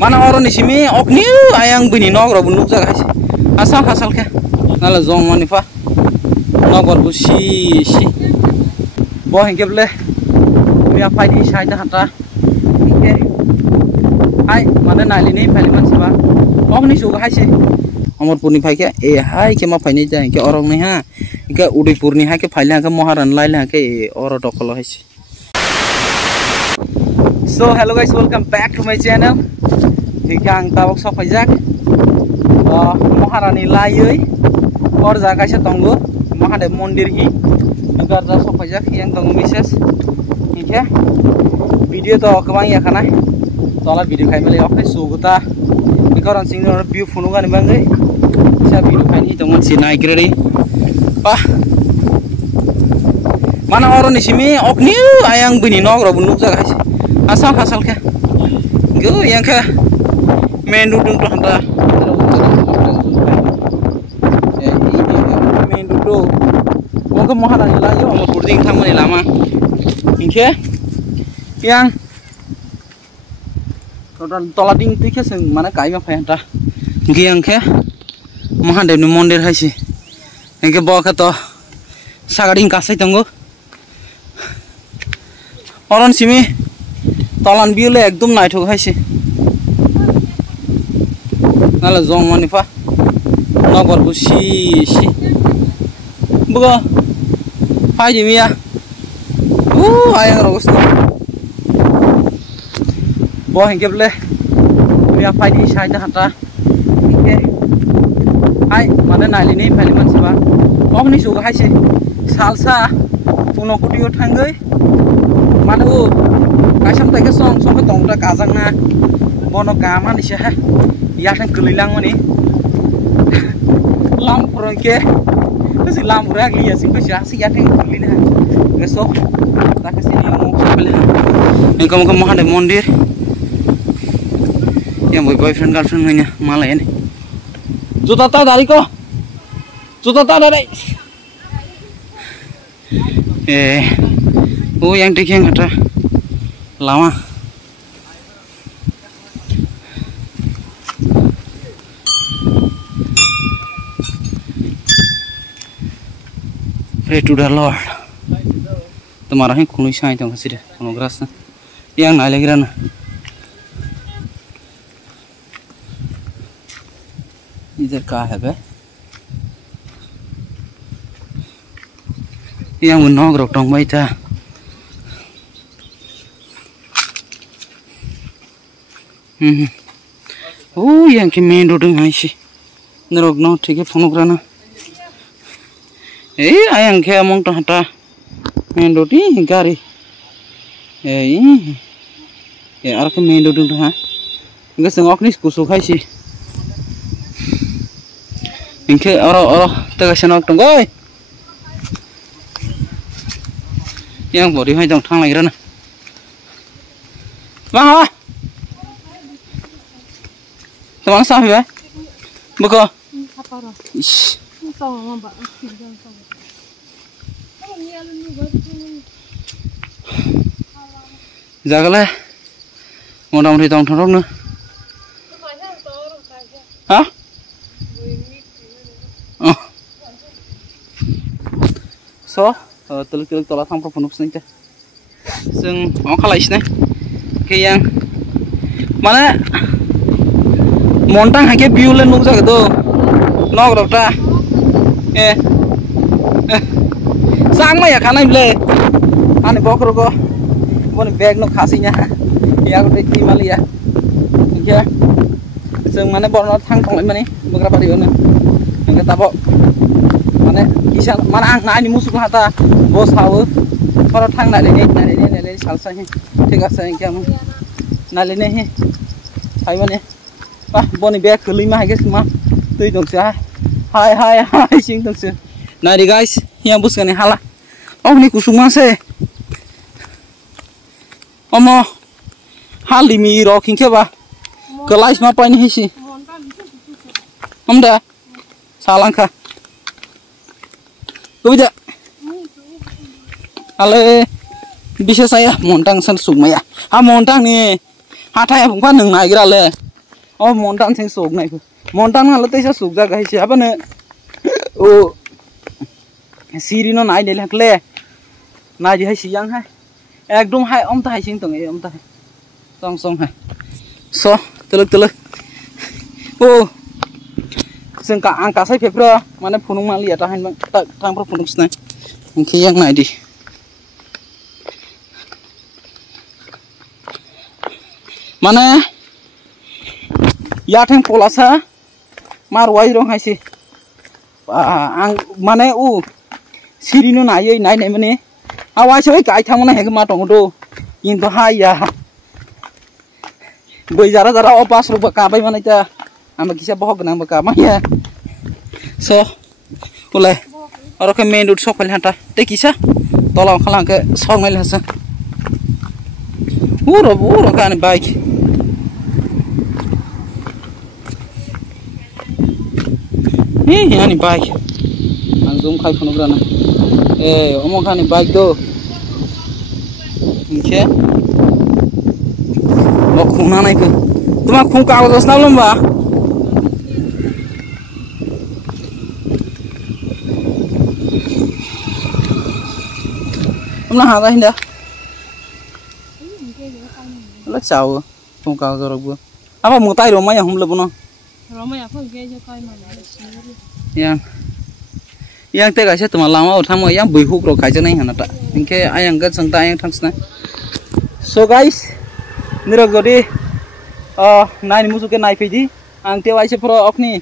Mana orang di sini okni ayang bini nogro bunuk jaga sih. Asal ke. Nala zong manifa. Nogor busi. Boh hingga boleh. Biar pagi saya dah hantar. Hingga. Hai, mana nali ni pagi mana sebab. Okni suka sih. Amor purni pagi hai ke ma pagi ni ke orang ni ha. Ke Udaipur ni hai ke pagi ke Maharan lain ke orang dokolo sih. So hello guys, welcome back to my channel. Hinggang tawak sok pajak. Maharani layoi. Or jaga se tonggo. Mahadev mondir hi. Agar ja sok pajak yang tonggo misses. Hingga video to kebang ya kana. Tola video kai mele okne suguta. Ikaran singnor view funuga ni bangai. Sa video kai ni tonggon sinai gredi. Mana orang di sini okni ayang bini nogro bunuk jaga sih. Asal ke. Go yang ke main duduk tu hantar. Main duduk. Mungkin Maharani lagi orang burding tamu ni lama. Ingke yang tola ding tu ke seng mana kai ma hantar. Ingke yang ke Mahadev ni mondir hai sih. Ingke bawa ke to sagading kasih tunggu. Orang sini Tolan biule ekdom naithok haise. Nala zong manifa. Nogor busi. Buka. Pai di mia. Ayang rogos no. Boh hingga boleh. Mia pai di saya dah hantar. Hingga. Hai, mana nali ni pagi mana sebab. Okni suka haise. Salsa. Puno kudio tanggai. Mana Kasam tak kesong ke tong tak kazang na bono kaman di sini ya kan kelilang mana lampur ke tu lampur lagi ya sih sih ya kan kelilang kesok tak kesini mau sebeli ini kamu Mahadev mondir yang boyfriend girlfriend nya malah ini juta tak dari ko juta tak dari yang dikeng ada lama pray to the Lord तुम्हारा ही खुली साई तो हंसी रे अनुग्रह yang नाले गिरना इधर क्या है बे yang menogrok dong baita yang ke main road ngai sih nerok no ठीक है फोन करना ayang ke among to hata main road ni gari ar ke main road to ha enggak sengok ni kusuk hai sih ingke oro tega senok to goy yang bodi hai dong thang lagi rana bang Teman sah ya? Buka. Jagalah. Mudah-mudahan ditong thorong na. Hah? So, teluk tola thang perpunuk sini je. Seng, kalah isne. Kayang mana? Montang hake biule nuk jaga do nok rokta sang ma ya khana ble ani bokro ko bon bag no khasinya ya ko ti mali ya ke seng mane bon thang thong mane bagra pari on ngka tabo mane kisan mana ang na ni musuk hata bos hawo par thang na le salsa he ঠিক আছে কেমন নালে নে he hai mane boni bag kelima guys mah tuh dong sih hai sing dong sih nah di guys yang bus kan hala ini kusung masih omo hal limi rocking ke ba kelais mah apa ini sih dah salang kah bisa ale bisa saya montang sen sung maya montang nih hatai apa neng naik le oh montan sing sok nai montan ngalo te sa suk jaga hisi apa ne o siri no nai le hakle na ji hai siyang hai ekdom hai om ta hai sing tong e om ta song song hai so teluk o sing ka ang ka sai phepra mane phunung ma lia ta hain bang tang pro phunung snai angke yang nai di mane ya thang polasa mar wai rong hai si ang mane u siri no nai nai mane awai soi kai thang mane hek ma tong do in to hai ya boi jara jara o 5 rupiah ka bai mane ta ama kisa bohok nang baka ma ya so ulai oro ke main road sok pal hata te kisa tolong khalang ke song mai hasa uro kan bike yani bike ang zoom khai phono grana omo khani bike do okay lo khuna nai ke tuma khung ka jos na lomba Omna ha dai nda la chao khung ka jo rok bu apa mu tai ro mai hum le bono ro mai apho ge jo kai ma yang te ga se tuma lama o thamo yang bui huk ro khai ja nai hana ta inke ayang ga chang ta ayang thangsna so guys nira godi nai musu ke nai pedi ang te wai se pro okni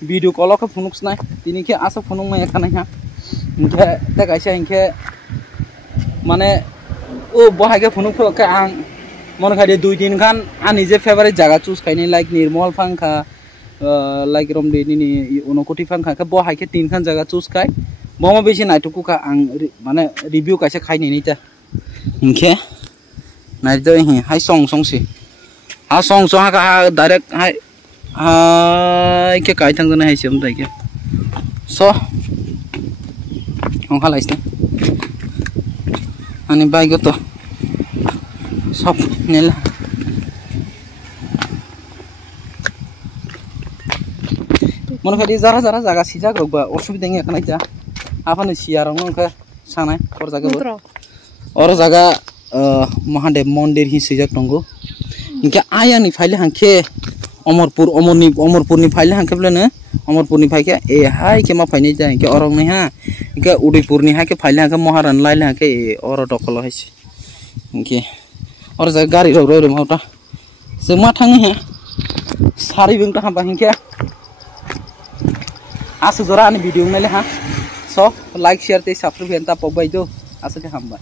video call ka phunuk snai tini ke asa phunuk mai khana ha inke te ga se inke mane o bohai ke phunuk pro ka ang mon khai de 2-3 khan ani je favorite jaga choose khai ni like nirmol phangkha like rom de ni unokoti phangkha ka bohai ke 3 khan jaga choose khai momo beshi nai tuku ka ang mane review ka se khai ni ta inke nai do hi hai song si ha song ha ka direct hai ke kai thang na hai sim dai ke so ong khalais na ani bai go to sop nela mon khadi jara jaga sija grogba osubida nge kana ja apane siar ong ka sanai or jaga Mahadev Mondir hi sejak tongo inke aya ni faile hanke Omorpur ni faile hanke blene Omorpur ni faike e hai ke ma faine ja inke orong ne ha inke Udaipur ni ha ke faile hanke Moharan laile hanke oro dokolo haisi inke or jaga gari ro mauta se ma thangi he sari bing ta hamba inke asu jora ani video mele ha so like share te subscribe henta pobai do asu ke hamba